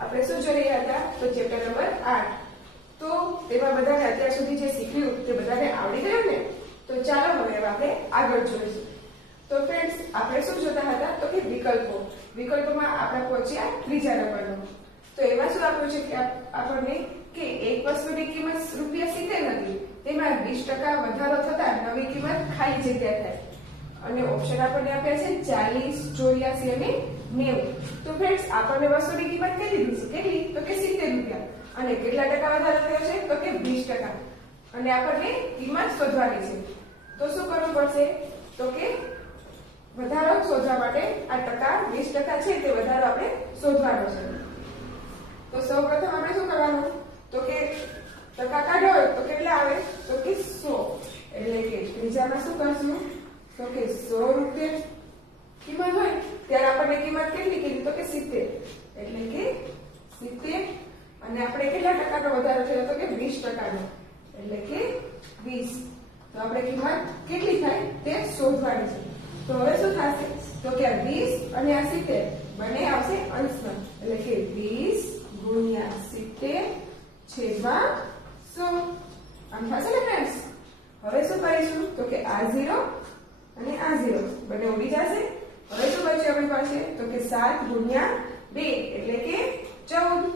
આપણે શું જોઈ રહ્યા હતા? તો ચેપ્ટર નંબર 8. તો તેમાં બધાને અત્યાર સુધી જે શીખ્યું તે બધાને આવડી ગયું ને? તો ચાલો હવે આપણે આગળ જોઈશું. તો ફ્રેન્ડ્સ, આપણે શું જોતા હતા? તો કે વિકલ્પો. વિકલ્પોમાં આપણે પહોંચ્યા ત્રીજા નંબરનો. તો એમાં શું આપ્યું છે કે આપણને કે એક વસ્તુની કિંમત ₹70 હતી, તેમાં 20% વધારો થતા નવી કિંમત ખાલી જગ્યા થાય. અને ઓપ્શન આપણને આપ્યા છે 40, 84 અને 90. તો ફ્રેન્ડ્સ, આપણને વસ્તુની કિંમત કેટલી દીધી? કેટલી? તો કે ₹70. અને કેટલા ટકા વધારો થયો છે? તો કે 20%. અને આપણને કિંમત શોધવાની છે. તો શું કરવું પડશે? તો કે વધારો શોધવા માટે આ ટકા 20% છે તે વધારો આપણે શોધવાનો છે. તો સૌપ્રથમ આપણે શું કરવાનું? તો કે ટકા કાઢ્યો હોય તો કેટલા આવે? તો કે 100. એટલે કે ત્રીજામાં શું કરશું? તો કે ₹100 કિંમત હોય ત્યારે આપણને કિંમત કેટલી કીધી? તો કે 70. એટલે કે 70. અને આપણે કેટલા ટકાનો વધારો થયો? તો કે 20%નો. એટલે કે 20. તો આપણે કિંમત કેટલી થાય તે શોધવાની છે. તો હવે શું થશે? તો કે આ 20 અને આ 70 બંને આવશે અંશમાં. એટલે કે 20 ગુણ્યા 70 છેદમાં 100. આમ થશે ને ફ્રેન્ડ્સ? હવે શું કરીશું? તો કે આ 0 અને આ 0 બંને ઉડી જશે. હવે શું બચ્યું આપણી પાસે? તો કે 7 ગુણ્યા 2 એટલે કે 14.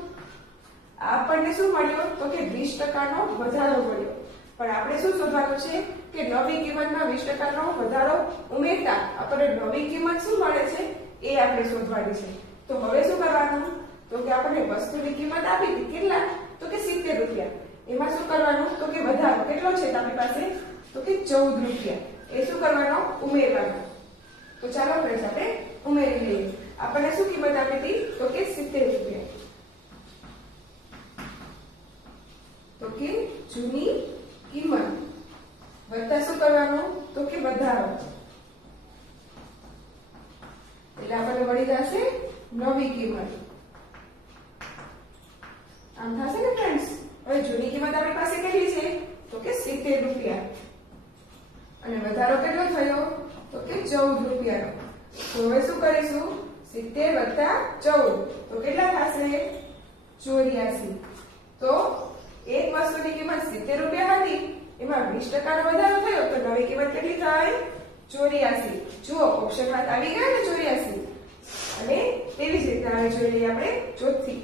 આપણને શું મળ્યો? તો કે 20%નો વધારો મળ્યો. પણ આપણે શું શોધવાનું છે? કે નવી કિંમતમાં 20%નો વધારો ઉમેરતા આપણને નવી કિંમત શું મળે છે એ આપણે શોધવાની છે. તો હવે શું કરવાનું? તો કે આપણને વસ્તુની કિંમત આપી હતી કેટલા? તો કે ₹70. એમાં શું કરવાનું? તો કે વધારો કેટલો છે આપણી પાસે? તો કે ₹14. એ શું કરવાનો? ઉમેરવાનો. તો ચાલો ફ્રેન્ડ્સ, આપણે ઉમેરી લઈએ. આપણને શું કિંમત આપી હતી? તો કે ₹70. તો કે જૂની કિંમત વત્તા શું કરવાનું? તો કે વધારો. એટલે આપણને મળી જશે નવી કિંમત. આમ થશે ને ફ્રેન્ડ્સ? હવે જૂની કિંમત આપણી પાસે કેટલી છે? તો કે ₹70. અને વધારો કેટલો થયો? તો કે ₹14. તો હવે શું કરીશું? 70 વત્તા 14 તો કેટલા થશે? 84. તો એક વસ્તુની કિંમત ₹70 હતી, એમાં 20%નો વધારો થયો તો નવી કિંમત કેટલી થાય? 84. જુઓ, ઓપ્શનમાં આવી ગયા ને 84. અને તેવી જ રીતે હવે જોઈ લઈએ આપણે ચોથી.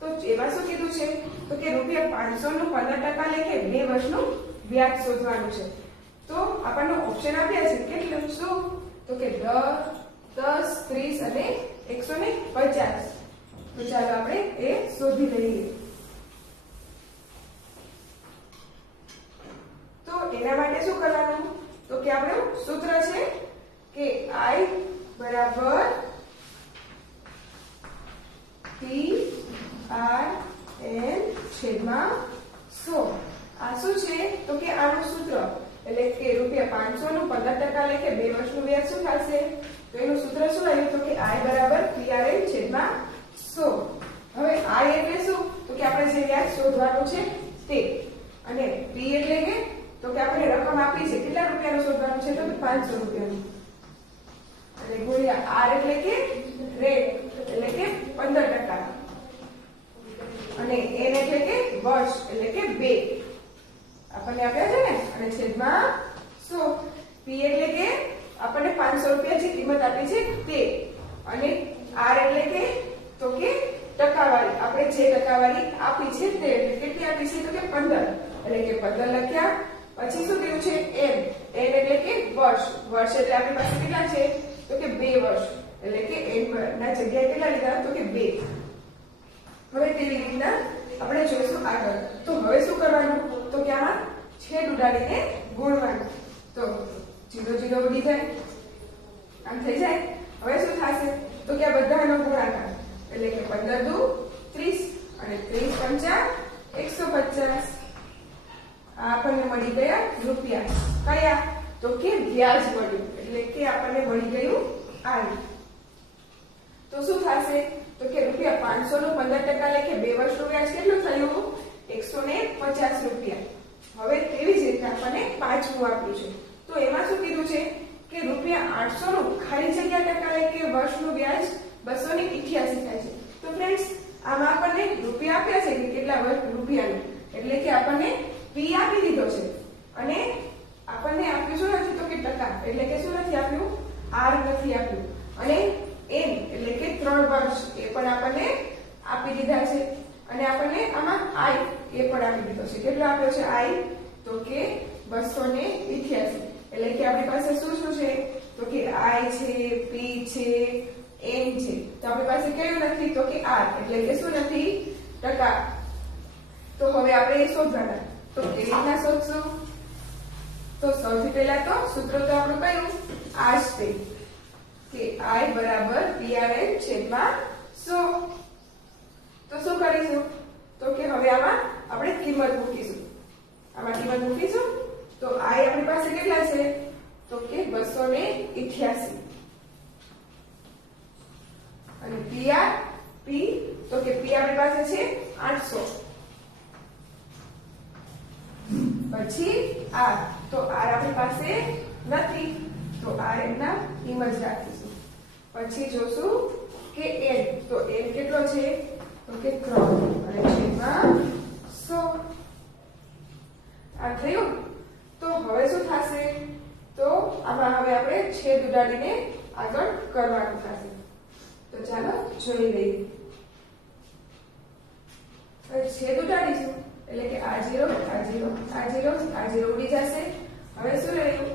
તો એમાં શું કીધું છે? તો કે ₹500 નું 15% લેખે 2 વર્ષનું વ્યાજ શોધવાનું છે. તો આપણને ઓપ્શન આપ્યા છે કેટલું? શું? તો કે 10, 30 અને 150. તો ચાલો આપણે એ શોધી લઈએ. તો એના માટે શું કરવાનું? તો કે આપણું સૂત્ર છે કે I બરાબર PRN છેદમાં 100. આ શું છે? તો કે આનું સૂત્ર. એટલે કે ₹500 નું 15% લેખે 2 વર્ષનું વ્યાજ શું થશે? તો એનું સૂત્ર શું આવ્યું? તો કે I બરાબર PRN છેદમાં 100. હવે I એટલે શું? તો કે આપણે જે વ્યાજ શોધવાનું છે તે. અને P એટલે કે તો કે આપણે રકમ આપી છે કેટલા રૂપિયાનું શોધવાનું છે? તો કે ₹500. અને ગુણ્યા R એટલે કે રેટ એટલે કે 15%. અને N એટલે કે વર્ષ એટલે કે 2 આપણને આપ્યા છે ને. અને છેદમાં 100. P એટલે કે આપણને ₹500 જે કિંમત આપી છે તે. અને R એટલે કે તો કે ટકાવારી, આપણે જે ટકાવારી આપી છે તે. એટલે કેટલી આપી છે? તો કે 15. એટલે કે 15 લખ્યા. પછી શું કીધું છે? N એટલે કે વર્ષ. વર્ષ એટલે આપણી પાસે કેટલા છે? તો કે 2 વર્ષ. એટલે કે N ના જગ્યાએ કેટલા લીધા? તો કે 2. હવે તેવી રીતના આપણે જોઈશું આગળ. તો હવે શું કરવાનું? તો કે આમાં છેદ ઉડાડીને ગુણવાનું. તો 0 0 ઉડી જાય, આમ થઈ જાય. હવે શું થશે? તો કે આ બધાનો ગુણાકાર. એટલે કે 15 દુ 30 અને 30 પંચા 150. આપણને મળી ગયા રૂપિયા. કયા? તો કે વ્યાજ મળ્યું. એટલે કે આપણને મળી ગયું I. તો શું થશે? તો કે ₹500 નું 15% લેખે 2 વર્ષનું વ્યાજ કેટલું થયું? ₹150. હવે તેવી જ રીતે આપણને પાંચમું આપ્યું છે. તો એમાં શું કીધું છે? કે ₹800 નું ખાલી જગ્યા ટકા લેખે વર્ષનું વ્યાજ 288 થાય છે. તો ફ્રેન્ડ્સ, આમાં આપણને રૂપિયા આપ્યા છે કે કેટલા રૂપિયાનું, એટલે કે આપણને પી આપી દીધો છે અને આપણને આપ્યું શું નથી તો કે ટકા, એટલે કે શું નથી આપ્યું, આર નથી આપ્યું, અને એન એટલે કે 3 વર્ષ એ પણ આપણને આપી દીધા છે, અને આપણને આમાં આઈ એ પણ આપી દીધો છે. કેટલો આપ્યો છે આઈ, તો કે 288. એટલે કે આપણી પાસે શું શું છે તો કે આઈ છે, પી છે, એન છે. તો આપણી પાસે કયું નથી તો કે આર, એટલે કે શું નથી, ટકા. તો હવે આપણે એ શોધવાના, તો કેવી રીતના શોધશું, તો સૌથી પહેલા તો સૂત્ર તો આપણું કયું આ જ છે કે I બરાબર PRN છેદમાં 100. તો શું કરીશું તો કે હવે આમાં આપણે કિંમત મૂકીશું, આમાં કિંમત મૂકીશું તો I આપણી પાસે કેટલા છે તો કે 288, અને PR P તો કે P આપણી પાસે છે 800, પછી R તો R આપણી પાસે નથી તો R એમના એમ જ રાખીશું. પછી જોશું કે N, તો N કેટલો છે તો કે 3 અને છેદમાં 100. આ થયું. તો હવે શું થશે તો આમાં હવે આપણે છેદ ઉડાડીને આગળ કરવાનું થશે. તો ચાલો જોઈ લઈએ. હવે છેદ ઉડાડીશું એટલે કે આ 0 આ 0 આ 0 આ 0 ઉડી જશે. હવે શું રહ્યું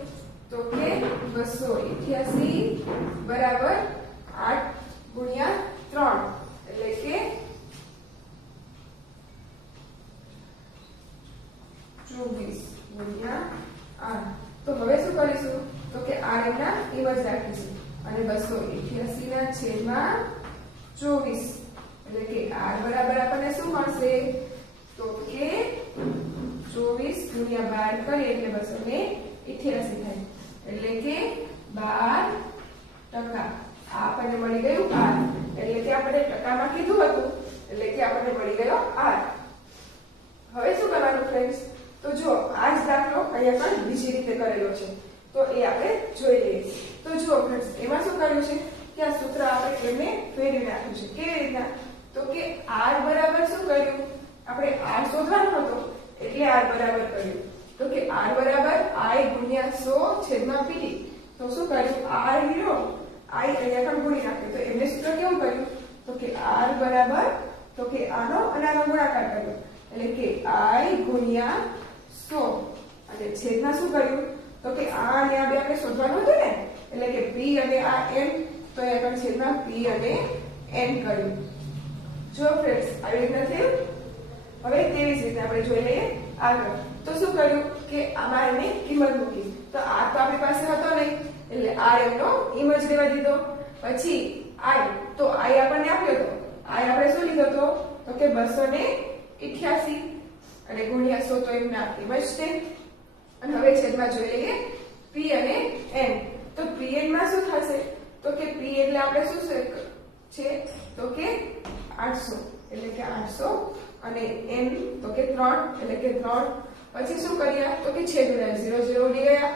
તો કે 288 બરાબર 8 ગુણ્યા 3 એટલે કે 24 ગુણ્યા 8. તો હવે શું કરીશું તો કે આ એમના એમ જ રાખીશું અને 288 ના છેદમાં 24 એટલે કે r બરાબર આપણને શું મળશે તો કે 24 ગુણ્યા 12 કરીએ એટલે 288 થાય, એટલે કે 12%. આ આપણને મળી ગયું r, એટલે કે આપણે ટકામાં કીધું હતું એટલે કે આપણને મળી ગયો r. હવે શું કરવાનું ફ્રેન્ડ્સ, તો જો આ જ દાખલો અહીંયા પણ બીજી રીતે કરેલો છે તો એ આપણે જોઈ લઈએ. તો જો ફ્રેન્ડ્સ એમાં શું કર્યું છે કે આ સૂત્ર આપણે એમને ફેરવી નાખ્યું છે. કેવી રીતના તો કે r બરાબર શું કર્યું આપણે r શોધવાનો હતો એટલે r બરાબર કર્યું તો કે r બરાબર I ગુણ્યા 100 છેદમાં p. તો શું કર્યું r લીધો I અહીંયા પણ ગુણી નાખ્યો. તો એમને સૂત્ર કેવું કર્યું તો કે r બરાબર તો કે આનો અને આનો ગુણાકાર કર્યો એટલે કે I ગુણ્યા 100 અને છેદમાં શું કર્યું તો કે આ અને આ બે આપણે શોધવાનું હતું ને એટલે કે p અને આ n, તો અહીંયા પણ છેદમાં p અને n કર્યું. જો ફ્રેન્ડ્સ આવી રીતના થયું. હવે તેવી જ રીતે આપણે જોઈ લઈએ આગળ. તો શું કર્યું કે આમાં એને કિંમત મૂકી, તો આ તો આપણી પાસે હતો નહીં એટલે r એમનો એમ જ રહેવા દીધો. પછી I, તો I આપણને આપ્યો હતો, I આપણે શું લીધો હતો તો કે 288 અને ગુણ્યા 100 તો એમના એમ જ છે. અને હવે છેદમાં જોઈ લઈએ p અને n. તો pn માં શું થશે તો કે p એટલે આપણે શું છે તો કે 800 એટલે કે 800 અને n તો કે 3 એટલે કે 3. પછી શું કર્યા તો કે છેદ ઉડાડ્યા, 0 0 ઉડી ગયા.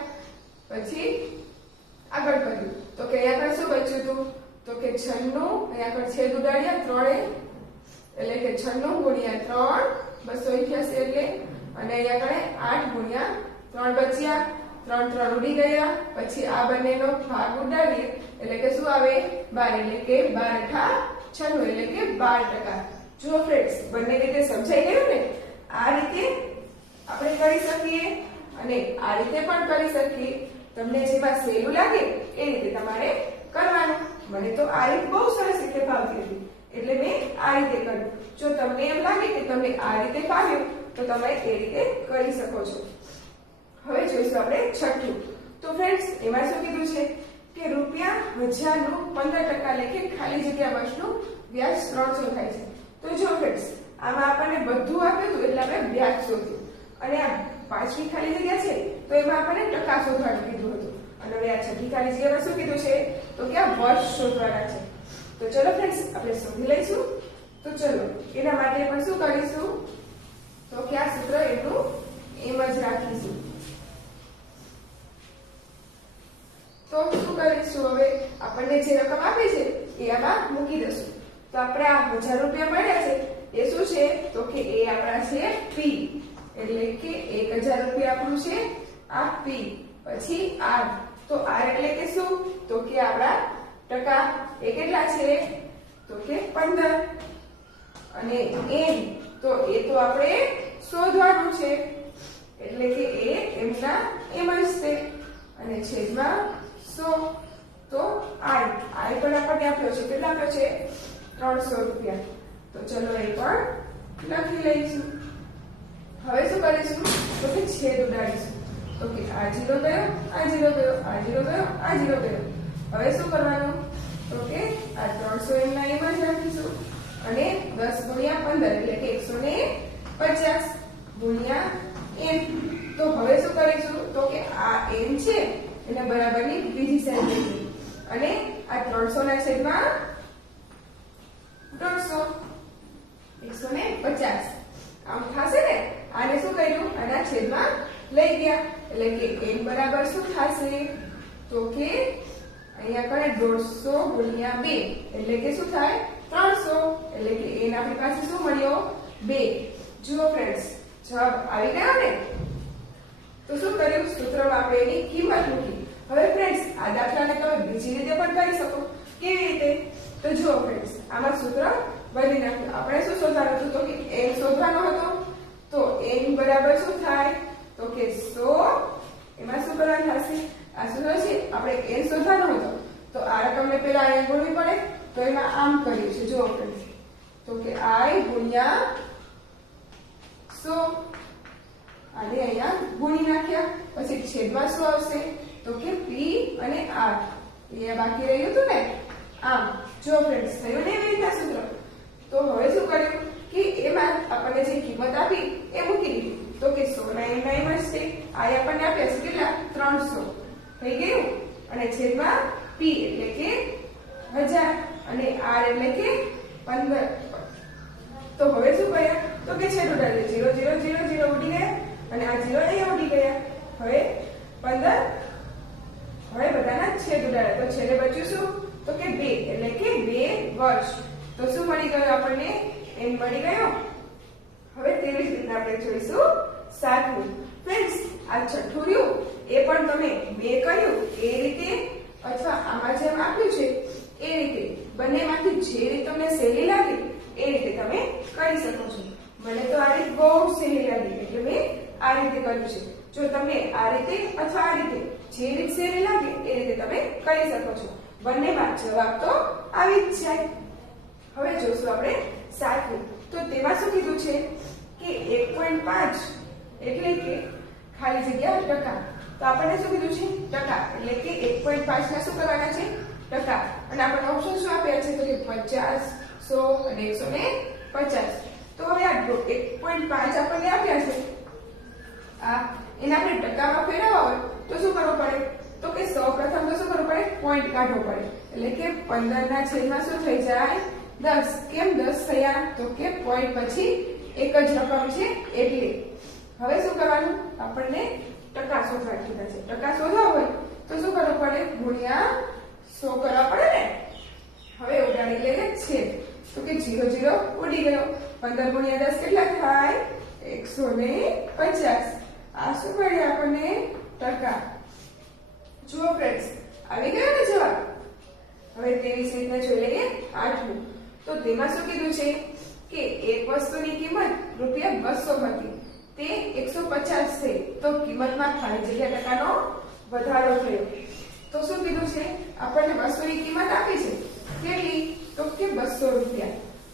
પછી આગળ કર્યું તો કે અહીંયા આગળ શું બચ્યું હતું તો કે 96, અહીંયા આગળ છેદ ઉડાડ્યા 3 એટલે કે 96 ગુણ્યા 3 288 એટલે, અને અહીંયા આગળ 8 ગુણ્યા 3 બચ્યા, 3 3 ઉડી ગયા. પછી આ બંનેનો ભાગ ઉડાડીએ એટલે કે શું આવે 12 એટલે કે 12 × 96 એટલે કે 12%. જો ફ્રેન્ડ્સ બંને રીતે સમજાઈ ગયું ને. આ રીતે આપણે કરી શકીએ અને આ રીતે પણ કરી શકીએ. તમને જેમાં સહેલું લાગે એ રીતે તમારે કરવાનું. મને તો આ રીત બહુ સરસ રીતે ફાવતી હતી એટલે મેં આ રીતે કર્યું. જો તમને એમ લાગે કે તમને આ રીતે ફાવ્યું તો તમે એ રીતે કરી શકો છો. હવે જોઈશું આપણે છઠ્ઠું. તો ફ્રેન્ડ્સ એમાં શું કીધું છે કે ₹1000 નું 15% લેખે ખાલી જગ્યા વર્ષનું વ્યાજ 300 થાય છે. તો જો ફ્રેન્ડ્સ આમાં આપણને બધું આપ્યું હતું એટલે આપણે વ્યાજ શોધ્યું, અને આ પાંચમી ખાલી જગ્યા છે તો એમાં આપણને ટકા શોધવાનું કીધું હતું, અને હવે આ છઠ્ઠી ખાલી જગ્યામાં શું કીધું છે તો કે આ વર્ષ શોધવાના છે. તો ચલો ફ્રેન્ડ્સ આપણે શોધી લઈશું. તો ચલો એના માટે પણ શું કરીશું તો કે આ સૂત્ર એનું એમ જ રાખીશું. તો શું કરીશું હવે આપણને જે રકમ આપી છે એ આમાં મૂકી દઈશું. તો તો આપણે આ 1000 રૂપિયા મળ્યા છે એ શું છે તો કે એ આપણા છે P, એટલે કે 1000 રૂપિયા આપણું છે આ P. પછી R, તો R એટલે કે શું તો કે આપણા ટકા. એ કેટલા છે તો કે 15. અને N, તો એ તો આપણે શોધવાનું છે, એટલે કે એ એમના એમ જ છે. અને છેદમાં 100, તો I પણ આપણને આપ્યો છે, કેટલા આપ્યો છે 300 રૂપિયા. તો ચલો એ પણ લખી લઈશું. હવે શું કરીશું તો કે છેદ ઉડાડીશું. તો કે આ 0 ગયો, આ 0 ગયો, આ 0 ગયો, આ 0 ગયો. હવે શું કરવાનું તો કે આ 300 એમના એમ જ રાખીશું. અને 10 ગુણ્યા 15 એટલે કે 150 ગુણ્યા n. તો હવે શું કરીશું તો કે આ n છે એને બરાબરની બીજી સાઈડ લઈશું. અને આ 300 ના છેદમાં 300, 150 આમ થશે ને. આને શું કર્યું આના છેદમાં લઈ ગયા, એટલે કે n બરાબર શું થશે તો કે અહીંયા કરે 150 ગુણ્યા 2 એટલે કે શું થાય 300, એટલે કે n આપણી પાસે શું મળ્યો 2. જુઓ ફ્રેન્ડ્સ જવાબ આવી ગયો ને. તો શું કર્યું સૂત્રમાં આપણે એની કિંમત મૂકી. હવે ફ્રેન્ડ્સ આ દાખલાને તમે બીજી રીતે પણ કરી શકો. કેવી રીતે તો જુઓ ફ્રેન્ડ્સ આમાં સૂત્ર બદલી નાખ્યું. આપણે શું શોધવાનું હતું તો કે n શોધવાનો હતો. તો n બરાબર શું થાય તો કે 100. એમાં શું કરવાનું થશે આ સૂત્ર છે આપણે n શોધવાનો હતો તો આ રકમને પહેલા n ગુણવી પડે. તો એમાં આમ કર્યું છે જુઓ ફ્રેન્ડ્સ તો કે I ગુણ્યા 100 આને અહીંયા ગુણી નાખ્યા. પછી છેદમાં શું આવશે તો કે P અને R. અહીંયા બાકી રહ્યું હતું ને આમ. જો ફ્રેન્ડ્સ થયું ને એવી રીતના સૂત્ર. તો હવે શું કર્યું કે એમાં આપણને જે કિંમત આપી એ મૂકી દીધી. તો કે 100 ના એમના એમ જ છે. આ આપણને આપ્યા છે કેટલા 300 થઈ ગયું. અને છેદમાં P એટલે કે 1000 અને R એટલે કે 15. તો હવે શું કર્યા તો કે છેદ ઉડાડી 0 0 0 0 ઉડી ગયા અને આ 0 અહીંયા ઉડી ગયા. હવે 15. હવે બધાના છેદ ઉડાડ્યા તો છેદે બચ્યું શું તો કે 2 એટલે કે 2 વર્ષ. તો શું મળી ગયું આપણને n મળી ગયો. હવે તેવી જ રીતે આપણે જોઈશું 7મું. ફ્રેન્ડ્સ આ છઠ્ઠું રહ્યું એ પણ તમે 2 કર્યું એ રીતે અથવા આમાં જેમ આપ્યું છે એ રીતે બંનેમાંથી જે રીત તમને સહેલી લાગે એ રીતે તમે કરી શકો છો. મને તો આ રીત બહુ સહેલી લાગી એટલે મેં આ રીતે કર્યું છે. જો તમને આ રીતે અથવા આ રીતે જે રીત સહેલી લાગે એ રીતે તમે કરી શકો છો. બંનેમાં જવાબ તો આવી જ જાય. હવે જોશું આપણે 7મું. તો તેમાં શું કીધું છે કે 1.5 એટલે કે ખાલી જગ્યા ટકા. તો આપણને શું કીધું છે ટકા, એટલે કે 1.5 ના શું કરવાના છે ટકા. અને આપણને ઓપ્શન શું આપ્યા છે તો કે 50, 100 અને 150. તો હવે આ 1.5 આપણને આપ્યા છે આ એને આપણે ટકામાં ફેરવવા હોય તો શું કરવું પડે તો કે સૌપ્રથમ તો શું કરવું પડે પોઈન્ટ કાઢવો પડે. એટલે કે 15 ના છેદમાં શું થઈ જાય 10. કેમ 10 થયા તો કે પોઈન્ટ પછી એક જ રકમ છે એટલે. હવે શું કરવાનું આપણને ટકા શોધવા કીધા છે. ટકા શોધવા હોય તો શું કરવું પડે ગુણ્યા 100 કરવા પડે ને. હવે ઉડાડી લઈએ છેદ. તો કે 0 0 ઉડી ગયો. 15 ગુણ્યા 10 કેટલા થાય 150. આ શું મળે આપણને ટકા. જુઓ ફ્રેન્ડ્સ આવી ગયો ને જવાબ. હવે તેવી જ રીતના જોઈ લઈએ 8મું. તો તેમાં શું કીધું છે કે એક વસ્તુની કિંમત ₹200 હતી તે 150 થઈ. તો કિંમતમાં ખાલી જગ્યા ટકાનો વધારો થયો. તો શું કીધું છે આપણને વસ્તુની કિંમત આપી છે કેટલી તો કે ₹200.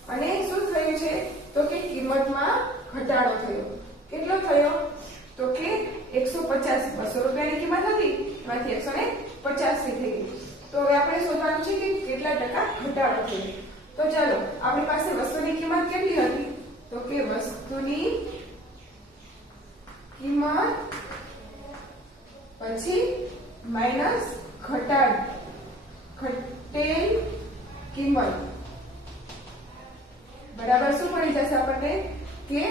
અને શું થયું છે તો કે કિંમતમાં ઘટાડો થયો. કેટલો થયો તો કે 150. ₹200ની કિંમત હતી એમાંથી 150 થઈ ગઈ. તો હવે આપણે શોધવાનું છે કે કેટલા ટકા ઘટાડો થયો. તો ચાલો આપણી પાસે વસ્તુની કિંમત કેટલી હતી તો કે વસ્તુની કિંમત પછી માઈનસ ઘટેલ કિંમત બરાબર શું મળી જશે આપણને કે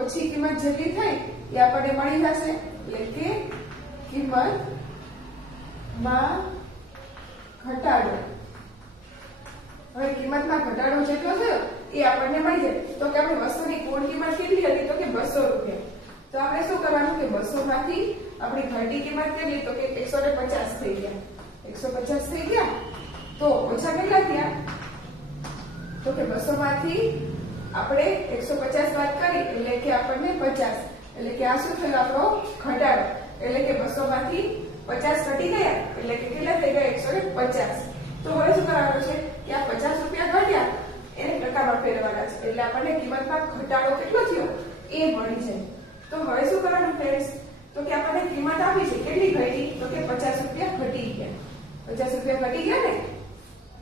ઓછી કિંમત જેટલી થાય એ આપણને મળી જશે. એટલે કે કિંમતમાં ઘટાડો. હવે કિંમતમાં ઘટાડો જેટલો થયો એ આપણને મળી જાય. તો કે આપણે વસ્તુની કુલ કિંમત કેટલી હતી? તો કે 200 રૂપિયા. તો આપણે શું કરવાનું કે 200 માંથી આપણી ઘટી કિંમત કેટલી? તો કે 150 થઈ ગયા. 150 થઈ ગયા તો ઓછા કેટલા થયા? તો કે 200 માંથી આપણે 150 બાદ કરી એટલે કે આપણને 50. એટલે કે આ શું થયું? આપણો ઘટાડો. એટલે કે 200 માંથી 50 ઘટી ગયા એટલે કે કેટલા થઈ ગયા? 150. તો હવે શું કરવાનું છે કે આ 50 રૂપિયા ઘટ્યા એને ટકામાં ફેરવવાના છે. એટલે આપણને કિંમતમાં ઘટાડો કેટલો થયો એ મળી જાય. તો હવે શું કરવાનું ફ્રેન્ડ્સ? તો કે આપણને કિંમત આપી છે કેટલી ઘટી? તો કે 50 રૂપિયા ઘટી ગયા. 50 રૂપિયા ઘટી ગયા ને.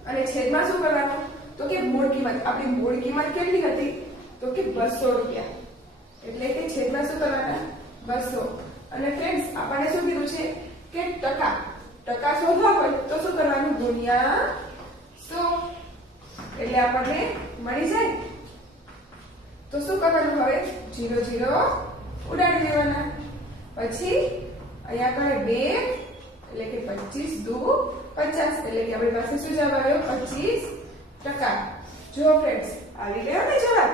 અને છેદમાં શું કરવાનું? તો કે મૂળ કિંમત. આપણી મૂળ કિંમત કેટલી હતી? તો કે 200 રૂપિયા. એટલે કે છેદમાં શું કરવાના? 200. અને ફ્રેન્ડ્સ આપણને શું કીધું છે કે ટકા શોધવા હોય તો શું કરવાનું? ગુણ્યા 100. એટલે આપણને મળી જાય. તો શું કરવાનું? હવે 0 0 ઉડાડી દેવાના. પછી અહીંયા કરે 2 એટલે કે 25 દુ 50. એટલે કે આપણી પાસે શું જવાબ આવ્યો? 25%. જો ફ્રેન્ડ્સ આવી ગયો ને જવાબ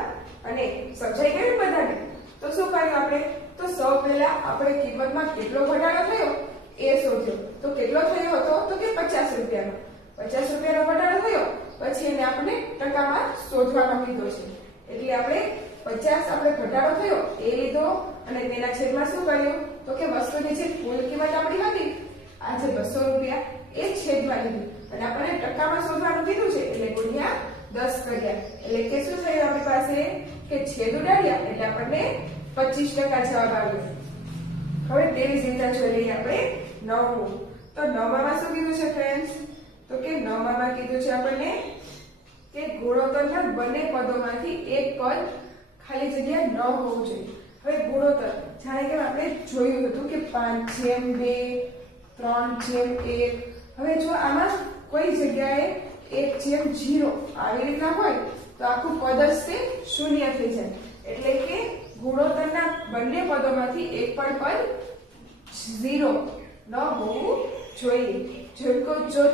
અને સમજાઈ ગયું બધાને. તો શું કર્યું આપણે? તો સૌ પહેલા આપણે કિંમતમાં કેટલો ઘટાડો થયો એ શોધ્યો. તો કેટલો થયો હતો? તો કે 50 રૂપિયાનો. 50 રૂપિયાનો ઘટાડો થયો. પછી એને આપણે ટકામાં શોધવાનો કીધો છે. એટલે આપણે 50 આપણે ઘટાડો થયો એ લીધો અને તેના છેદમાં શું કર્યું? તો કે વસ્તુની જે કુલ કિંમત આપણી હતી આ જે 200 રૂપિયા એ છેદમાં લીધી અને આપણને ટકામાં શોધવાનું કીધું છે. એટલે ગુણ્યા 10 કર્યા. એટલે કે શું થયું આપણી પાસે? કે છેદ ઉડાડ્યા એટલે આપણને 25% જવાબ આવ્યો. હવે તેવી જ રીતે જોઈ લઈએ આપણે 9મું. તો 9માં શું કીધું છે ફ્રેન્ડ્સ? તો કે 9માં કીધું છે આપણને કે ગુણોત્તરના બંને પદોમાંથી એક પદ ખાલી જગ્યા ન હોવું જોઈએ. હવે ગુણોત્તર જાણે કે આપણે જોયું હતું કે 5/2 3/1. હવે જો આમાં કોઈ જગ્યાએ 1/0 આવી રીતના હોય તો આખું પદ જ તે શૂન્ય થઈ જાય. એટલે કે ગુણોત્તરના બંને પદોમાંથી એક પણ પદ 0 ન હોવું જોઈએ. જો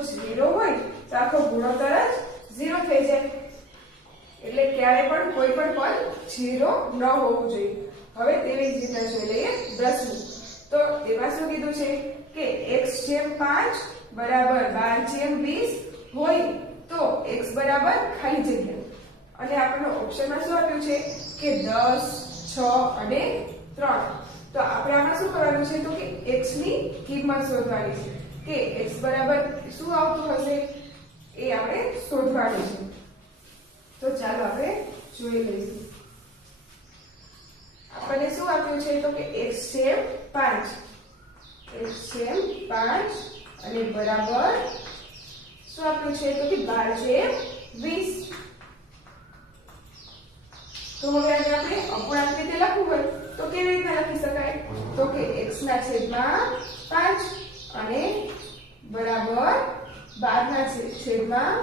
0 હોય તો આખો ગુણોત્તર જ 0 થઈ જાય. એટલે ક્યારે પણ કોઈ પણ પદ 0 ન હોવું જોઈએ. હવે તેવી જ રીતે જોઈ લઈએ 10મું. તો એમાં શું કીધું છે કે x/5 બરાબર 12/20 હોય તો x બરાબર ખાલી જગ્યા. અને આપણને ઓપ્શનમાં શું આપ્યું છે કે 10 6 અને 3. તો આપણે આમાં શું કરવાનું છે? તો કે x ની કિંમત શોધવાની છે. કે x બરાબર શું આવતું હશે એ આપણે શોધવાનું છે. તો ચાલો આપણે જોઈ લઈશું. આપણને શું આપ્યું છે? તો કે x/5 અને બરાબર શું આપ્યું છે? તો કે 12/20. તો હવે આને આપણે અપૂર્ણાંક રીતે લખવું હોય તો કેવી રીતે લખી શકાય? તો કે x ના છેદમાં 5 અને બરાબર 12 ના છેદમાં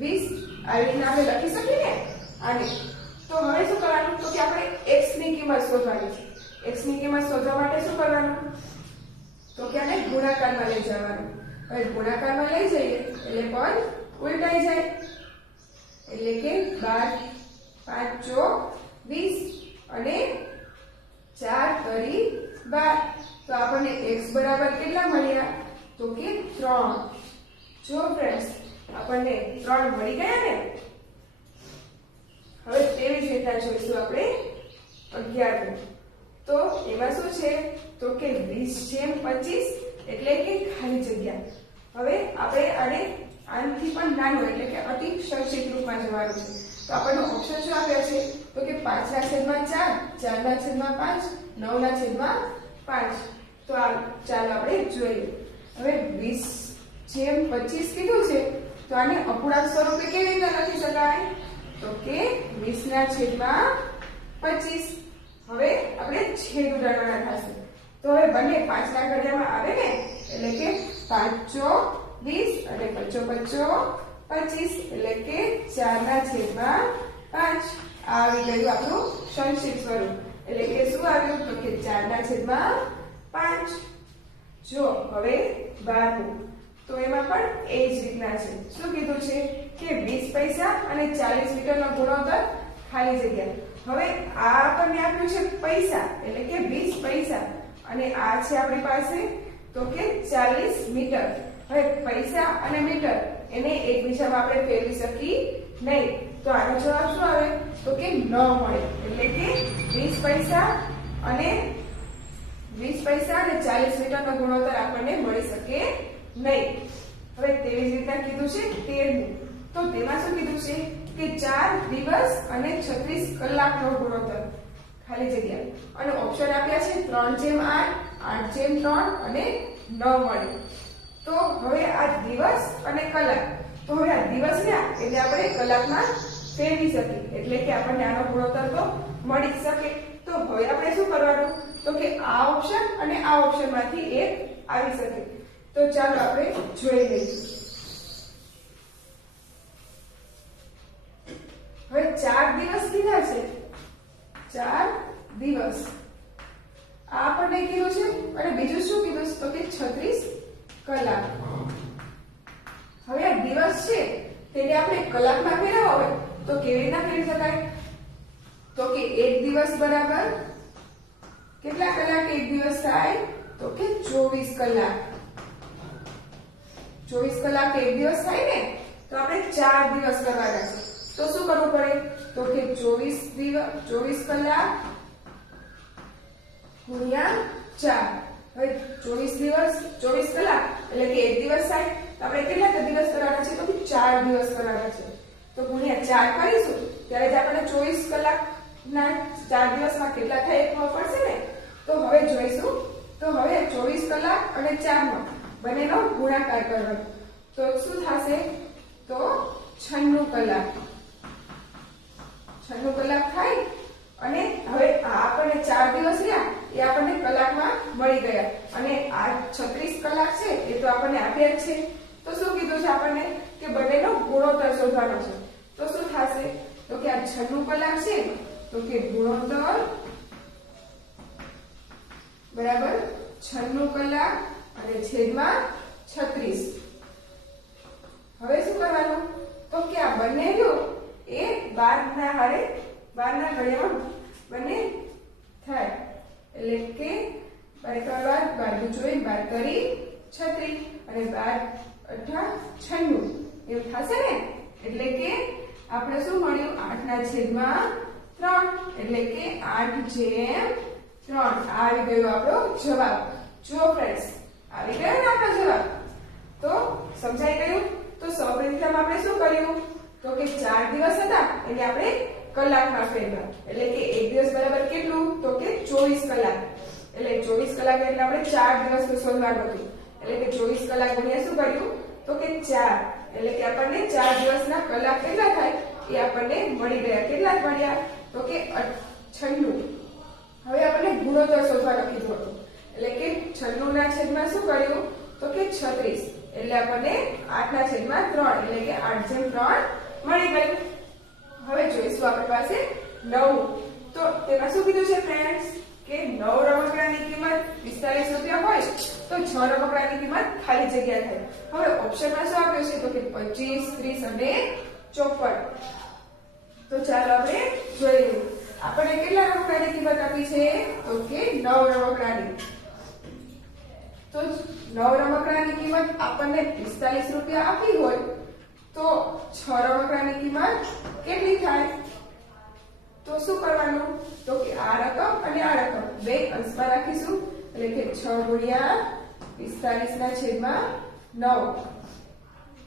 20. આવી રીતે આપણે લખી શકીએ ને આને. તો હવે શું કરવાનું? તો કે આપણે x ની કિંમત શોધવાની છે. x ની કિંમત શોધવા માટે શું કરવાનું? તો કે આને ગુણાકારમાં લઈ જવાનું. હવે ગુણાકારમાં લઈ જઈએ એટલે પદ ઉલટાઈ જાય. એટલે કે 12 5 ચોક 20 અને 4 તરી 12. તો આપણને x બરાબર કેટલા મળ્યા? તો કે 3. જો ફ્રેન્ડ્સ આપણને 3 મળી ગયા ને. હવે તેવી જ રીતે જોઈશું આપણે 11મું. તો એમાં શું છે? તો કે 20/25 એટલે કે ખાલી જગ્યા. હવે આપણે આને આનાથી પણ નાનું એટલે કે અતિ સંક્ષિપ્ત રૂપમાં જવાનું છે. તો આપણને ઓપ્શન શું આપ્યા છે? તો કે 5/4 4/5 9/5. તો ચાલો આપણે જોઈએ. હવે 20/25 કીધું છે તો આને અપૂર્ણાંક સ્વરૂપે કેવી રીતે લખી શકાય? તો કે 20/25. હવે આપણે છેદ ઉડાડવાના થશે. તો હવે બંને 5 ના ઘડિયામાં આવે ને. એટલે કે 5 ચોક 20 અને 5 ચોક 25. એટલે કે 4/5 આવી ગયું આપણું સંક્ષિપ્ત સ્વરૂપ. એટલે કે શું આવ્યું? તો કે 4/5. જો હવે 12મું. તો એમાં પણ એ જ રીતના છે. શું કીધું છે? કે 20 પૈસા અને 40 મીટરનો ગુણોત્તર ખાલી જગ્યા. હવે આ આપણને આપ્યું છે પૈસા એટલે કે 20 પૈસા અને આ છે આપણી પાસે તો કે 40 મીટર. હવે પૈસા અને મીટર એને એકબીજામાં આપણે ફેરવી શકીએ નહીં, તો આનો જવાબ શું આવે તો કે 9 મળે. એટલે કે 20 પૈસા અને 40 મીટરનો ગુણોત્તર આપણને મળી શકે નહીં. હવે તેવી જ રીતના કીધું છે 13મું, તો તેમાં શું કીધું છે કે 4 દિવસ અને 36 કલાકનો ગુણોત્તર ખાલી જગ્યા અને ઓપ્શન આપ્યા છે 3:8, 8:3 અને 9 મળે. તો હવે આ દિવસ અને કલાક, તો હવે આ દિવસ ને એટલે આપણે કલાકમાં ફેરવી શકીએ એટલે કે આપણને આનો ગુણોત્તર તો મળી શકે. તો હવે આપણે શું કરવાનું તો કે આ ઓપ્શન અને આ ઓપ્શનમાંથી એક આવી શકે. તો ચાલો આપણે જોઈ લઈએ. હવે 4 દિવસ કીધા છે, 4 દિવસ આ આપણને કીધું છે અને બીજું શું કીધું છે તો કે 36 કલાક. હવે આ દિવસ છે તેને આપણે કલાકમાં ફેરવવા હોય તો કેવી રીતના ફેરવી શકાય તો કે એક દિવસ બરાબર કેટલા કલાક એક દિવસ થાય તો કે 24 કલાક. 24 કલાક એક દિવસ થાય ને તો આપણે 4 દિવસ કરવાના છે. તો શું કરવું પડે તો કે 24 કલાક ગુણ્યા 4. હવે 24 દિવસ 24 કલાક એટલે કે એક દિવસ થાય તો આપણે કેટલા દિવસ કરવાના છે તો કે 4 દિવસ કરવાના છે. તો ગુણ્યા 4 કરીશું ત્યારે જ આપણને 24 કલાકના 4 દિવસમાં કેટલા થાય એ ખબર પડશે ને. તો હવે જોઈશું. તો હવે 24 કલાક અને 4 નો બંનેનો ગુણાકાર કરવાનો. તો શું થશે તો 96 કલાક. 96 કલાક થાય અને હવે આપણને 4 દિવસ રહ્યા એ આપણને કલાકમાં મળી ગયા અને આ 36 કલાક છે એ તો આપણને આપ્યા જ છે. તો શું કીધું છે આપણને કે બંનેનો ગુણોત્તર શોધવાનો છે. તો શું થશે તો કે આ 96 કલાક છે તો કે ગુણોત્તર બરાબર 96 કલાક અને છેદમાં 36. હવે શું કરવાનું તો કે આ બંને જો એ 12 ના હારે 12 ના ઘડિયામાં બંને થાય એટલે કે 12 12 જોઈ 12 કરી 36 અને 12 8 96 એવું થશે ને. એટલે કે આપણે શું મળ્યું 8 ના છેદમાં 3 એટલે કે 8/3 આવી ગયો આપણો જવાબ. જો ફ્રેન્ડ્સ આવી ગયો ને આપણો જવાબ. તો સમજાઈ ગયું. તો સૌપ્રથમ આપણે શું કર્યું તો કે 4 દિવસ હતા એટલે આપણે કલાકમાં ફેરવ્યા એટલે કે એક દિવસ બરાબર કેટલું તો કે 24 કલાક. એટલે 24 કલાક એટલે આપણે 4 દિવસનું શોધવાનું હતું એટલે કે 24 કલાક ગુણ્યા શું કર્યું તો કે 4 એટલે કે આપણને 4 દિવસના કલાક કેટલા થાય એ આપણને મળી ગયા. કેટલા મળ્યા તો કે 96. હવે આપણને ગુણોત્તર શોધવાનું કીધું હતું એટલે કે 96 ના છેદમાં શું કર્યું તો કે 36 એટલે આપણને 8 ના છેદમાં 3 એટલે કે 8/3 મળી ગયું. હવે જોઈશું આપણી પાસે 9. તો તેમાં શું કીધું છે ફ્રેન્ડ્સ કે 9 રમકડાની કિંમત 45 રૂપિયા હોય તો 6 રમકડાની કિંમત ખાલી જગ્યા થાય. હવે ઓપ્શનમાં શું આપ્યું છે તો કે 25, 30 અને 54. તો ચાલો આપણે જોઈએ. આપણે કેટલા રમકડાની કિંમત આપી છે તો કે 9 રમકડાની. તો 9 રમકડાની કિંમત આપણને 45 રૂપિયા આપી હોય તો 6 રમકડાની કિંમત કેટલી થાય તો શું કરવાનું તો કે આ રકમ અને આ રકમ બે અંશમાં રાખીશું એટલે કે 6 ગુણ્યા 45 ના છેદમાં 9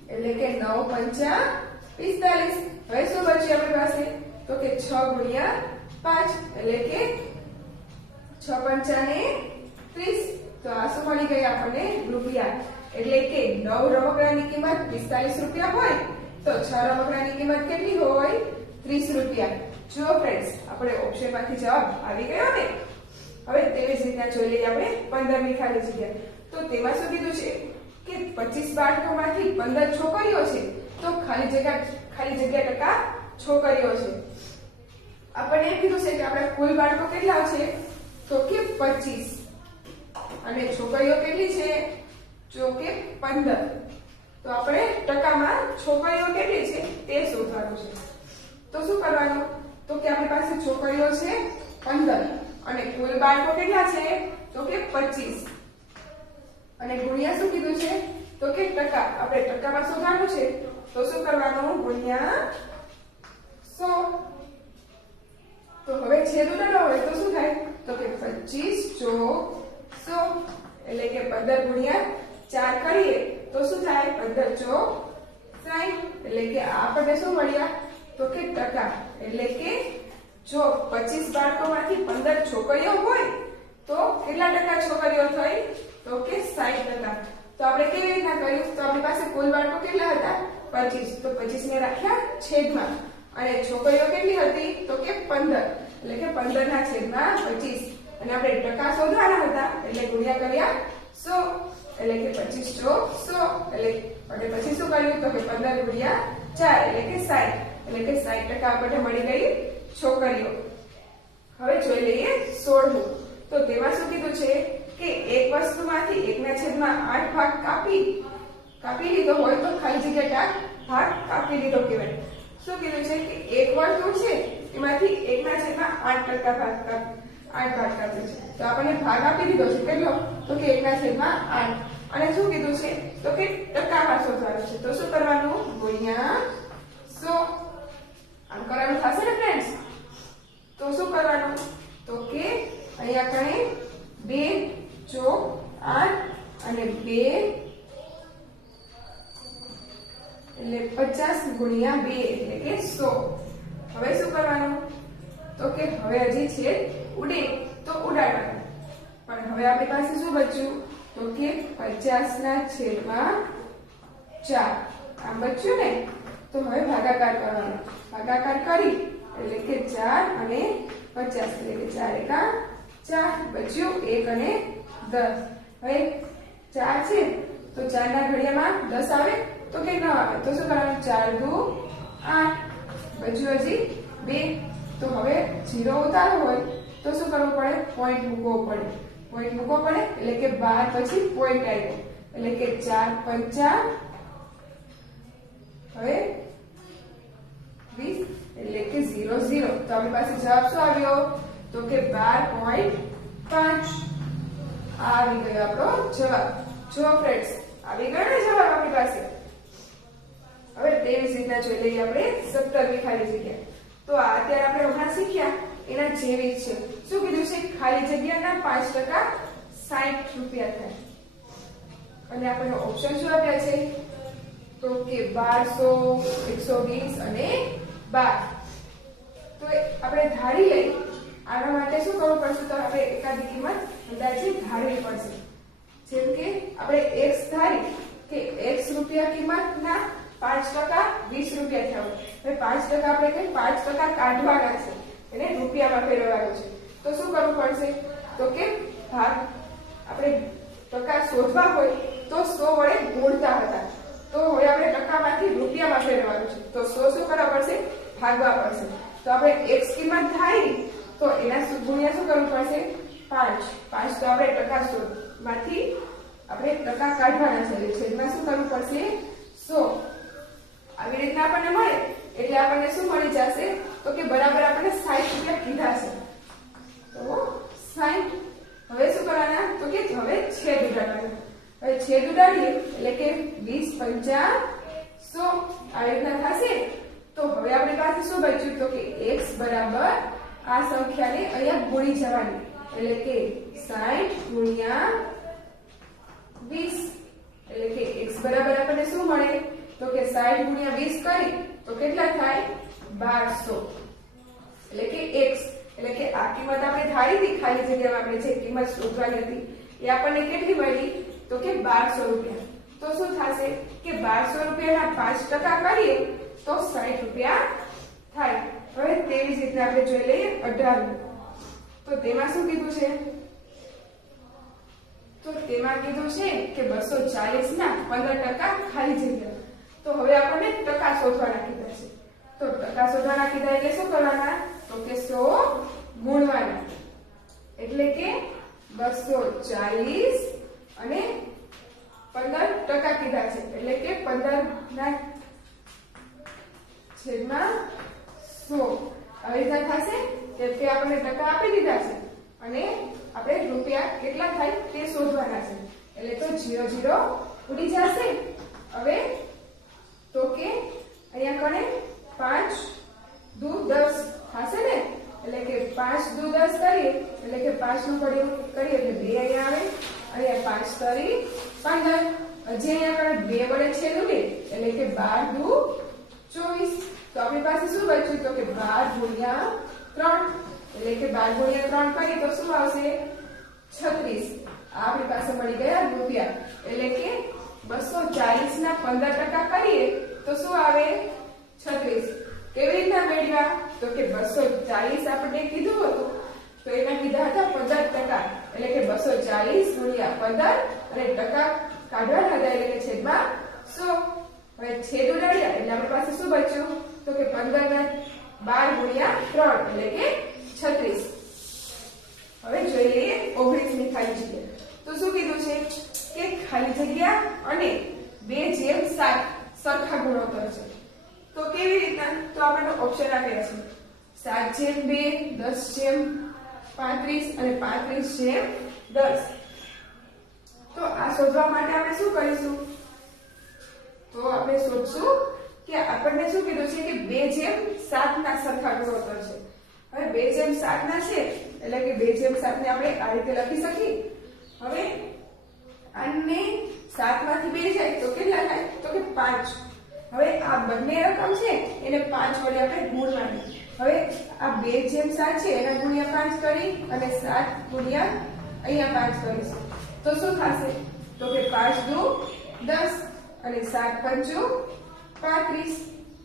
એટલે કે 9 પંચા 45. હવે શું બચ્યું આપણી પાસે તો કે 6 ગુણ્યા 5 એટલે કે 6 પંચા ને 30. તો આ શું મળી ગઈ આપણને રૂપિયા. એટલે કે 9 રમકડાની કિંમત 45 રૂપિયા હોય તો 6 રમકડાની કિંમત કેટલી હોય 30 રૂપિયા. જો ફ્રેન્ડ્સ આપણે ઓપ્શનમાંથી જવાબ આવી ગયો ને. હવે તેવી જ રીતના જોઈ લઈએ આપણે 15મી ખાલી જગ્યા. તો તેમાં શું કીધું છે કે 25 બાળકોમાંથી 15 છોકરીઓ છે તો ખાલી જગ્યા ટકા છોકરીઓ છે. આપણને એમ કીધું છે કે આપણે કુલ બાળકો કેટલા છે તો કે 25 અને છોકરીઓ કેટલી છે જો કે 15. તો આપણે ટકામાં છોકરીઓ કેટલી છે તે શોધવાનું છે. તો શું કરવાનું? તો કે આપણી પાસે છોકરીઓ છે 15 અને કુલ બાળકો કેટલા છે? તો કે 25 અને ગુણ્યા શું કીધું છે? તો કે ટકા. આપણે ટકામાં શોધવાનું છે તો શું કરવાનું? ગુણ્યા 100. તો હવે છેદ ઉડાડવો હોય તો શું થાય? તો કે 25 ચોક 100 એટલે કે 15 ગુણ્યા 4 કરીએ તો શું થાય? 15 ચોક 60 એટલે કે આપણને શું મળ્યા? તો કે ટકા. એટલે કે જો 25 બાળકોમાંથી 15 છોકરીઓ હોય તો કેટલા ટકા છોકરીઓ થઈ? તો કે 60%. તો આપણે કેવી રીતના કર્યું? તો આપણી પાસે કુલ બાળકો કેટલા હતા? 25. તો 25 ને રાખ્યા છેદમાં અને છોકરીઓ કેટલી હતી? તો કે 15 એટલે કે 15 ના છેદમાં 25 અને આપણે ટકા શોધવાના હતા એટલે ગુણ્યા કર્યા 100 એટલે કે 25 ચોક 100 એટલે અને પછી શું કર્યું? તો કે 15 ગુણ્યા 4 એટલે કે 60 એટલે કે 60% આપણને મળી ગઈ છોકરીઓ. હવે જોઈ લઈએ 16મું. તો તેમાં શું કીધું છે કે એક વસ્તુમાંથી 1/8 ભાગ કાપી લીધો હોય તો ખાલી જગ્યા ભાગ કાપી લીધો કહેવાય. શું કીધું છે કે એક વર્તુળ છે એમાંથી 1/8 ભાગ કાપ્યો છે. તો આપણને ભાગ આપી દીધો છે કેટલો? તો કે 1/8 અને શું કીધું છે? તો કે ટકામાં શોધવાનું છે. તો શું કરવાનું? ગુણ્યા 100. આમ કરવાનું થશે ને ફ્રેન્ડ્સ? તો શું કરવાનું? તો કે અહીંયા કણે 2 ચોક 8 અને 2 એટલે 50 ગુણ્યા 2 એટલે કે 100. હવે શું કરવાનું? તો કે હવે હજી છેદ ઉડે તો ઉડાડવાનું. પણ હવે આપણી પાસે શું બચ્યું? તો કે 50 ના છેદમાં 4 આમ બચ્યું ને? તો હવે ભાગાકાર કરવાનો. ભાગાકાર કરી એટલે કે 4 અને 50 એટલે કે 4 એકા 4 બચ્યું 1 અને 10. હવે 4 છે તો 4 ના ઘડિયામાં 10 આવે તો કે ન આવે? તો શું કરવાનું? 4 દુ 8 બચ્યું હજી 2. તો હવે 0 ઉતારવો હોય તો શું કરવું પડે? પોઈન્ટ મૂકવો પડે. પોઈન્ટ મૂકવો પડે એટલે કે 12 પછી પોઈન્ટ આવ્યો એટલે કે 4 5 હવે 20 એટલે કે 0 0. તો આપણી પાસે જવાબ શું આવ્યો? તો કે 12.5 આવી ગયો આપણો જવાબ. જો ફ્રેન્ડ્સ આવી ગયો ને જવાબ આપણી પાસે. હવે તેવી જ રીતના જોઈ લઈએ આપણે 17મી ખાલી જગ્યા. તો અત્યારે આપણે હમણાં શીખ્યા એના જેવી છે. શું કીધું છે? ખાલી જગ્યાના 5% 60 રૂપિયા થાય અને આપણને ઓપ્શન શું આપ્યા છે? તો કે 1200 120 અને 12. તો આપણે ધારી લઈ આના માટે શું કરવું પડશે? તો આપણે એકાદી કિંમત અંદાજે ધારવી પડશે. જેમ કે આપણે x ધારી કે x રૂપિયા કિંમતના 5% 20 રૂપિયા થયા હોય. હવે 5% આપણે કઈ 5% કાઢવાના છે એને રૂપિયામાં ફેરવવાનું છે. તો શું કરવું પડશે? તો કે ભાગ આપણે ટકા શોધવા હોય તો 100 વડે ગુણતા હતા. તો હવે આપણે ટકામાંથી રૂપિયામાં ફેરવવાનું છે. તો 100 શું કરવા પડશે? ભાગવા પડશે. તો આપણે x કિંમત ધારી તો એના ગુણ્યા શું કરવું પડશે? 5 તો આપણે ટકા માંથી આપણે ટકા કાઢવાના છે. છેદમાં શું કરવું પડશે? 100. આવી રીતના આપણને મળે એટલે આપણને શું મળી જશે? તો કે બરાબર આપણને 60 રૂપિયા કીધા છે. તો 60. હવે શું કરવાના? તો કે હવે છેદ ઉડાડવાના. હવે છેદ ઉડાડીએ એટલે કે 20 5 100 આવી રીતના થશે. તો હવે આપણી પાસે શું બચ્યું? તો કે x બરાબર આ સંખ્યાને અહીંયા ગુણી જવાની એટલે કે 60 ગુણ્યા 20 એટલે કે x બરાબર આપણને શું મળે? તો કે 60 ગુણ્યા 20 કરી તો કેટલા થાય? 1200 એટલે કે x એટલે કે આ કિંમત આપણે ધારી હતી ખાલી જગ્યામાં આપણે જે કિંમત શોધવાની હતી એ આપણને કેટલી મળી? તો કે 1200 રૂપિયા. તો શું થશે કે 1200 રૂપિયાના 5% કરીએ તો 60 રૂપિયા થાય. હવે તેવી જ રીતે આપણે જોઈ લઈએ 18. તો તેમાં શું કીધું છે? તો તેમાં કીધું છે કે 240 ના 15% ખાલી જગ્યા. તો હવે આપણને ટકા શોધવાના કીધા છે. તો ટકા શોધવાના કીધા એટલે શું કરવાના? તો કે 100 ગુણવાના એટલે કે 240 અને 15% કીધા છે એટલે કે 15 છેદમાં 100 આવી રીતના થશે કેમ કે આપણને ટકા આપી દીધા છે અને આપણે રૂપિયા કેટલા થાય તે શોધવાના છે એટલે તો 0 ઉડી જશે હવે તો કે અહીંયા કણે 5 દુ 10 થશે ને એટલે કે 5 દુ 10 કરીએ એટલે કે 5 નું પડ્યું કરીએ એટલે 2 અહીંયા આવે અહીંયા 5 તરી 15 હજી અહીંયા કણે 2 વડે છેદ ઉડે એટલે કે 12 દુ 24 તો આપણી પાસે શું બચ્યું તો કે 12 ગુણ્યા 3 એટલે કે 12 ગુણ્યા 3 કરીએ તો શું આવશે 36 આપણી પાસે મળી ગયા રૂપિયા એટલે કે 240 ના 15% કરીએ તો શું આવે 36 કેવી રીતના મેળવ્યા તો કે 240 આપણે કીધું હતું તો એના કીધા હતા 15% એટલે કે 240 ગુણ્યા 15 અને ટકા કાઢવાના હતા એટલે કે છેદમાં 100 હવે છેદ ઉડાડ્યા એટલે આપણી પાસે શું બચ્યું તો કે 15 ના 12 ગુણ્યા 3 એટલે કે 36 હવે જોઈ લઈએ 19 ની ખાલી જગ્યા તો શું કીધું છે કે ખાલી જગ્યા અને 2:7 સરખા ગુણોત્તર છે તો કેવી રીતના તો આપણને ઓપ્શન આપ્યા છે 7:2 10:35 અને 35:10 તો આ શોધવા માટે આપણે શું કરીશું તો આપણે શોધશું કે આપણને શું કીધું છે કે 2:7 ના સરખા ગુણોત્તર છે હવે 2:7 ના છે એટલે કે 2:7 ને આપણે આ રીતે લખી શકીએ હવે આને 7 માંથી 2 જાય તો કેટલા થાય તો કે 5 હવે આ બંને રકમ છે એને 5 વડે આપણે ગુણવાની હવે આ 2:7 છે એના ગુણ્યા 5 કરી અને 7 ગુણ્યા અહીંયા 5 કરીશું તો શું થશે તો કે 5 દુ 10 અને 7 પંચું 35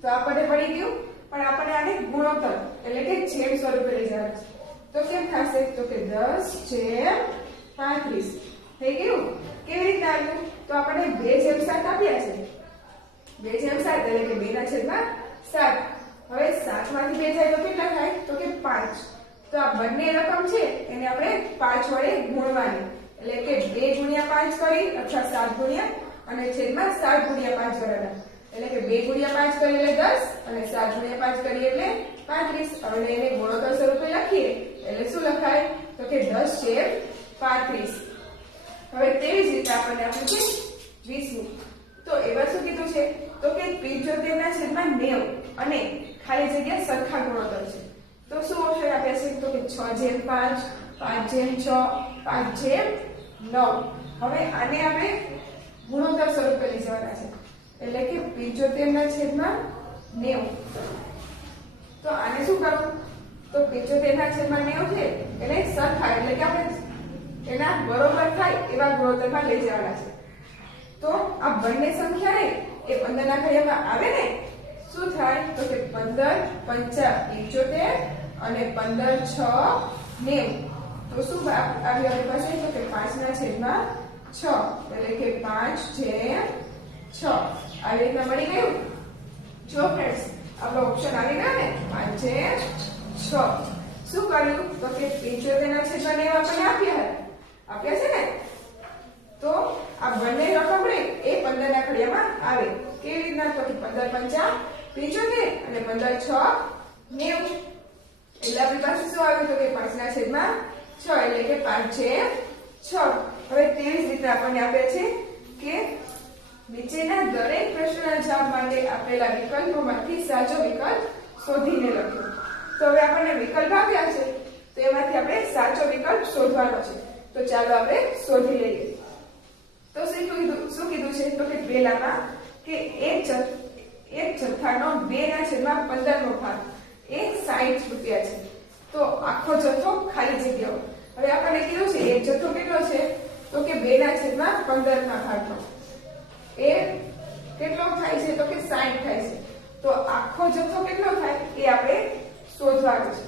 તો આપણને પડી ગયું પણ આપણે આને ગુણોત્તર એટલે કે છેદ સ્વરૂપે લઈ જવાનું છે તો કેમ થશે તો કે 10/35 થઈ ગયું કેવી રીતે આવ્યું તો આપણે 2:7 આપ્યા છે 2:7 એટલે કે 2 ના છેદમાં 7 હવે 7 માંથી 2 જાય તો કેટલા થાય તો કે 5 તો આ બંને રકમ છે એને આપણે 5 વડે ગુણવાની એટલે કે 2 ગુણ્યા 5 કરી અથવા 7 ગુણ્યા અને છેદમાં 7 ગુણ્યા 5 કરવાના એટલે કે 2 ગુણ્યા 5 કરીએ એટલે 10 અને 7 ગુણ્યા 5 કરીએ એટલે 35 હવે એને ગુણોત્તર સ્વરૂપે લખીએ એટલે શું લખાય તો કે 10/35 હવે તેવી જ રીતે આપણને આપ્યું છે 20 તો એવા શું કીધું છે તો કે 75 ના છેદમાં 90 અને ખાલી જગ્યા સરખા ગુણોત્તર છે તો શું ઓપ્શન આપ્યા છે તો કે 6/5 5/6 5/9 હવે આને આપણે ગુણોત્તર સ્વરૂપે લઈ જવાના છે એટલે કે 75 ના છેદમાં 90 તો આને શું કરવું તો 75 ના છેદમાં 90 છે એને સરખા એટલે કે આપણે એના બરોબર થાય એવા ગુણોત્તરમાં લઈ જવાના છે તો આ બંને સંખ્યા એ 15 ના ઘડિયામાં આવે ને શું થાય તો કે 15×5 = 75 અને 15×6 = 90 તો શું આવ્યું આપણી પાસે તો કે 5 ના છેદમાં 6 એટલે કે 5/6 આવી રીતના મળી ગયું જો ફ્રેન્ડ્સ આપણો ઓપ્શન આવી ગયો ને 5/6 શું કર્યું તો કે 75 ના છેદમાં 90 આપણને આપ્યા છે ને તો આ બંને રકમ રે એ 15 ના ઘડિયામાં આવે કેવી રીતના તો કે 15×5 = 75 અને 15×6 = 90 એટલે આપણી પાસે શું આવ્યું તો કે 5 ના છેદમાં 6 એટલે કે 5/6 હવે તેવી જ રીતે આપણને આપે છે કે નીચેના દરેક પ્રશ્નના જવાબ માટે આપેલા વિકલ્પોમાંથી સાચો વિકલ્પ શોધીને લખો તો હવે આપણને વિકલ્પ આપ્યા છે તો એમાંથી આપણે સાચો વિકલ્પ શોધવાનો છે તો ચાલો આપણે શોધી લઈએ તો શું કીધું છે તો કે પહેલામાં કે એક જથ્થાનો 2/15 ભાગ એ 60 રૂપિયા છે તો આખો જથ્થો ખાલી જગ્યાઓ હવે આપણને કીધું છે એક જથ્થો કેટલો છે તો કે 2/15 ના ભાગનો એ કેટલો થાય છે તો કે 60 થાય છે તો આખો જથ્થો કેટલો થાય એ આપણે શોધવાનો છે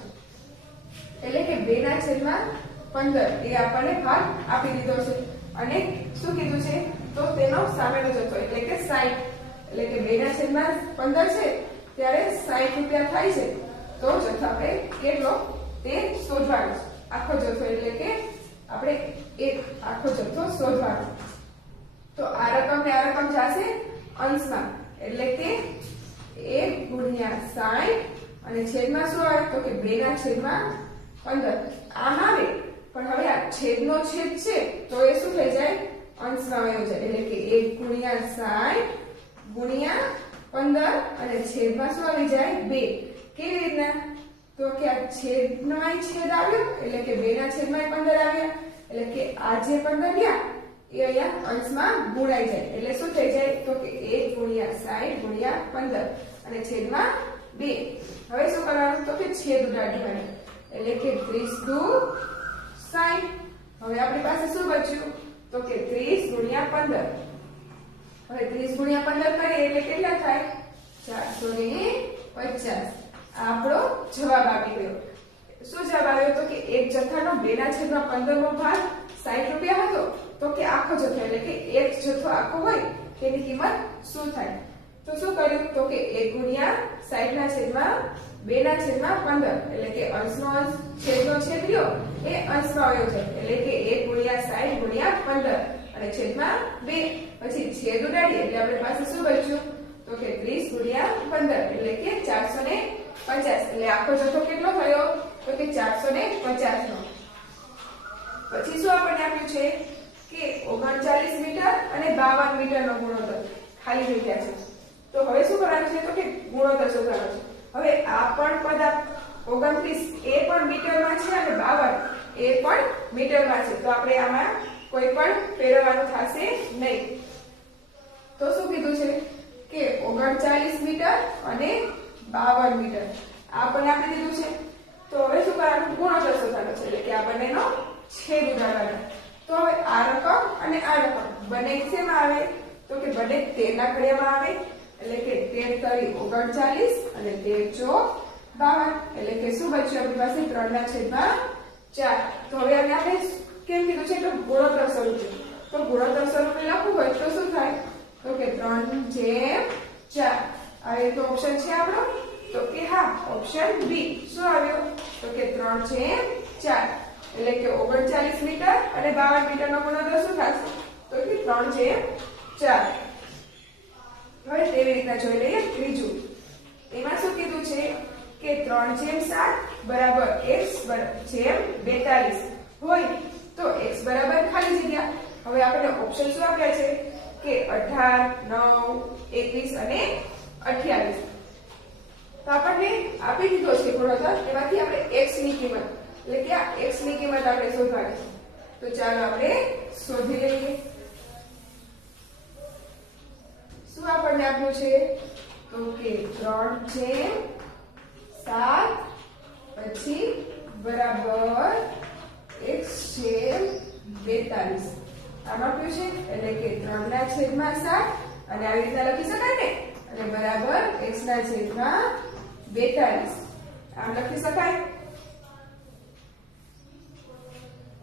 એટલે કે 2/15 એ આપણને ભાગ આપી દીધો છે અને શું કીધું છે તો તેનો સામેનો જથ્થો એટલે કે 60 એટલે કે 2/15 છે ત્યારે 60 રૂપિયા થાય છે તો જથ્થો આપણે કેટલો તે શોધવાનો છે આખો જથ્થો એટલે કે આપણે એક આખો જથ્થો શોધવાનો તો આ રકમ ને આ રકમ જશે અંશમાં, એટલે કે 1 ગુણ્યા 60 અને છેદમાં શું આવે તો કે 2 ના છેદમાં 15 આમ આવે, પણ હવે આ છેદનો છેદ છે તો એ શું થઈ જાય અંશમાં વયો જાય, એટલે કે 1 ગુણ્યા 60 ગુણ્યા 15 અને છેદમાં શું આવી જાય 2. કેવી રીતના તો કે આ છેદનો છેદ આવ્યો એટલે કે 2 ના છેદમાં 15 આવ્યા, એટલે કે આ જે 15 ગયા એ અહીંયા અંશમાં ગુણાઈ જાય, એટલે શું થઈ જાય તો કે 1 ગુણ્યા 60 ગુણ્યા 15 અને છેદમાં 2. હવે શું કરવાનું તો કે છેદ ઉડાડી દેવાનો, એટલે કે 30 દુ 60. હવે આપણી પાસે શું બચ્યું તો કે 30 ગુણ્યા 15. હવે 30 ગુણ્યા 15 કરીએ એટલે કેટલા થાય 450. આપણો જવાબ આવી ગયો. શું જવાબ આવ્યો તો કે એક જથ્થાનો 2 ના છેદમાં 15 નો ભાગ 60 રૂપિયા હતો, તો કે આખો જથ્થો એટલે કે એક જથ્થો આખો હોય તેની કિંમત શું થાય, તો શું કર્યું તો કે 1 ગુણ્યા 60 ના છેદમાં 2 ના છેદમાં 15, એટલે કે અંશનો અંશ છેદનો છેદ રહ્યો એ અંશમાં આવ્યો છે, એટલે કે 1 ગુણ્યા 60 ગુણ્યા 15 અને છેદમાં 2. પછી છેદ ઉડાડીએ એટલે આપણી પાસે શું બચ્યું તો કે 30 ગુણ્યા 15 એટલે કે 450. એટલે આખો જથ્થો કેટલો થયો તો કે 450 નો. પછી શું આપણને આપ્યું છે કે 39 મીટર અને 52 મીટરનો ગુણોત્તર ખાલી જગ્યા છે. તો હવે શું કરવાનું છે તો કે ગુણોત્તર શોધવાનો છે. હવે આ પણ પદ 29 એ પણ મીટરમાં છે અને 52 એ પણ મીટરમાં છે, તો આપણે આમાં કોઈ પણ ફેરવવાનું થશે નહીં. તો શું કીધું છે કે 39 મીટર અને 52 મીટર આ પણ આપી દીધું છે. તો હવે શું કરવાનું ગુણોત્તર શોધવાનો છે, એટલે કે આ બંનેનો છેદ ઉડાડવાનો. તો હવે આ રકમ અને આ રકમ બંને શેમાં આવે તો કે બંને 13 ના ઘડિયામાં આવે, એટલે કે 13 તરી 39 અને 13 ચોક 52, એટલે કે શું બચ્યું આપણી પાસે 3 ના છેદમાં 4. તો હવે આપણે કેમ કીધું છે તો ગુણોત્તર સ્વરૂપે, તો ગુણોત્તર સ્વરૂપે લખવું હોય તો શું થાય તો કે 3/4. હવે તો ઓપ્શન છે આપણો તો કે હા ઓપ્શન બી. શું આવ્યો તો કે 3/4, એટલે કે 39 મીટર અને 52 મીટરનો ગુણોત્તર શું થશે તો કે 3/4. હવે તેવી રીતના જોઈ લઈએ ત્રીજું. એમાં શું કીધું છે કે 3/7 બરાબર x જેમ 42 હોય તો x બરાબર ખાલી જગ્યા. હવે આપણે ઓપ્શન શું આપ્યા છે કે 18, 9, 21 અને 28. તો આપણને આપી દીધો છે ગુણોત્તર, એમાંથી આપણે x ની કિંમત એટલે કે આ x ની કિંમત આપણે શોધવાની છે. તો ચાલો આપણે શોધી લઈએ. શું આપણને આપ્યું છે તો કે 3/7 પછી બરાબર x જેમ 42 આમ આપ્યું છે, એટલે કે 3 ના છેદમાં 7 અને આવી રીતના લખી શકાય ને, અને બરાબર x ના છેદમાં 42 આમ લખી શકાય.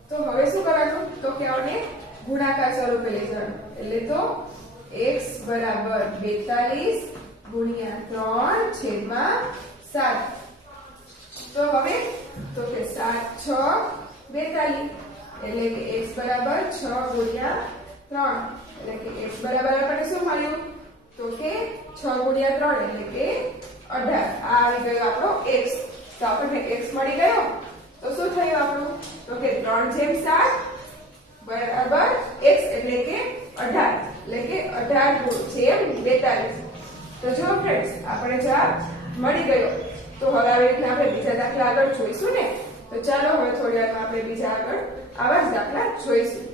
તો હવે શું કરવાનું તો કે આને ગુણાકાર સ્વરૂપે લઈ જવાનું, એટલે તો x બરાબર 42 ગુણ્યા 3/7. તો હવે તો કે 7 6 42, એટલે કે x બરાબર 6 ગુણ્યા 3, એટલે કે x બરાબર આપણને શું મળ્યું તો કે 6 ગુણ્યા 3 એટલે કે 18. આ આવી ગયો આપણો x. તો આપણને x મળી ગયો. તો શું થયું આપણું તો કે 3/7 બરાબર x એટલે કે 18, એટલે કે 18/42. તો જો ફ્રેન્ડ્સ આપણે જવાબ મળી ગયો. તો હવે આવી રીતના આપણે બીજા દાખલા આગળ જોઈશું ને. તો ચાલો હવે થોડી વારમાં આપણે બીજા આગળ આવા જ દાખલા જોઈશું.